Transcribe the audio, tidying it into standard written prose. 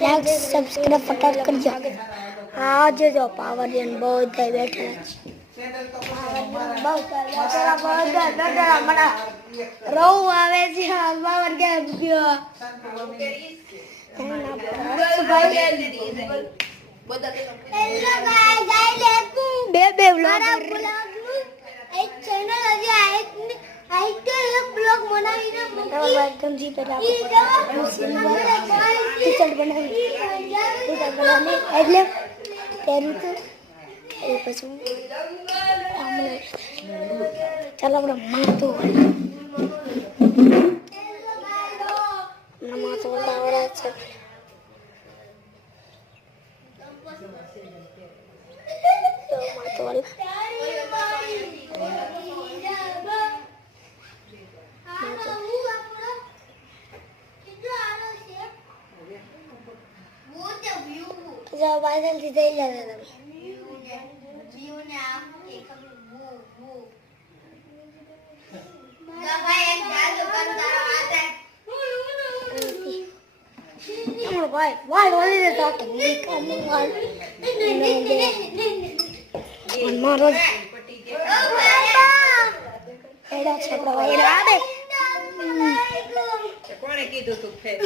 like subscribe ફટાફટ કરજો આજે જો પાવર જન બધા બેઠા છે રવ આવે છે પાવર ગેમ ગયો બે વ્લોગર એક ચેનલ હજી આઈ તો એક બ્લોગ બનાવીને મૂકી ગમજી પેલા ટીચર બનાવી એટલે તેરું તો એ પછી ચાલો આપણે માથું આવડે છે जब बादल सीधे ही लगा था व्यू ने आप एक वो भाई एक डाल दुकानदार आता है हम भाई वाली दे तो निकाल मारो एड़ा छपड़ा एड़ा दे કોણે કીધું તું ફેર